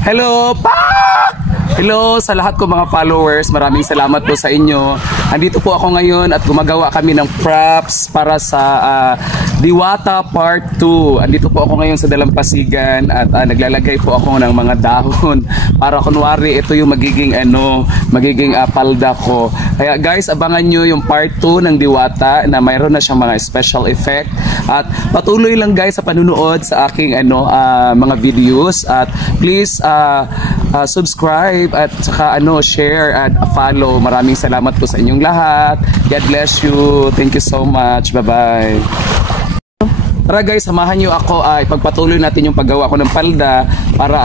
Hello, Pak! Hello sa lahat ko mga followers. Maraming salamat po sa inyo. Andito po ako ngayon at gumagawa kami ng props para sa Diwata Part 2. Andito po ako ngayon sa Dalampasigan at naglalagay po ako ng mga dahon para kunwari ito yung magiging palda ko. Kaya guys, abangan nyo yung Part 2 ng Diwata na mayroon na siyang mga special effect. At patuloy lang guys sa panunood sa aking mga videos at please subscribe at saka share at follow. Maraming salamat po sa inyong lahat. God bless you. Thank you so much. Bye-bye. Tara guys, samahan nyo ako. Ipagpatuloy natin yung paggawa ko ng palda para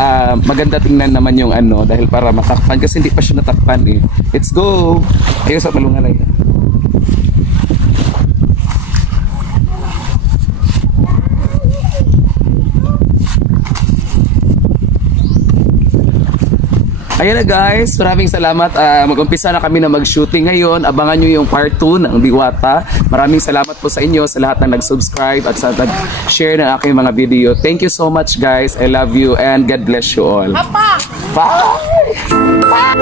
maganda tingnan naman yung dahil para matakpan kasi hindi pa siya natakpan eh. Let's go! Ayaw sa malungalay. Ayan na guys, maraming salamat. Mag-umpisa na kami na mag-shooting ngayon. Abangan nyo yung part 2 ng Diwata. Maraming salamat po sa inyo, sa lahat na nag-subscribe at sa nag-share ng aking mga video. Thank you so much guys. I love you and God bless you all. Papa! Bye! Bye!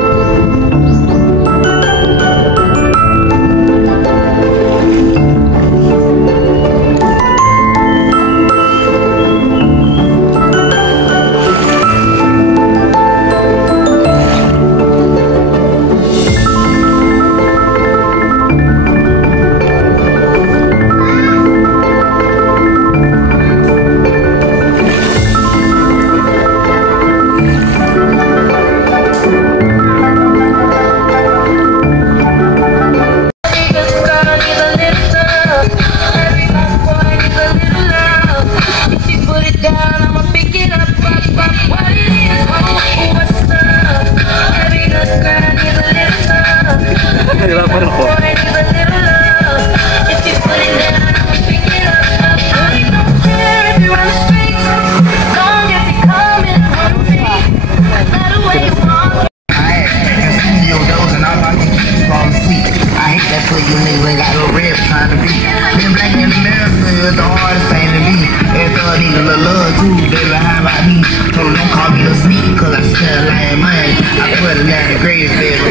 You niggas ain't got no rap trying to be. Been black in America is the hardest thing to be. And thug need a little love too, baby, how about me? Told them don't call me a sneak, cause I still like money. I put it down the grave, baby.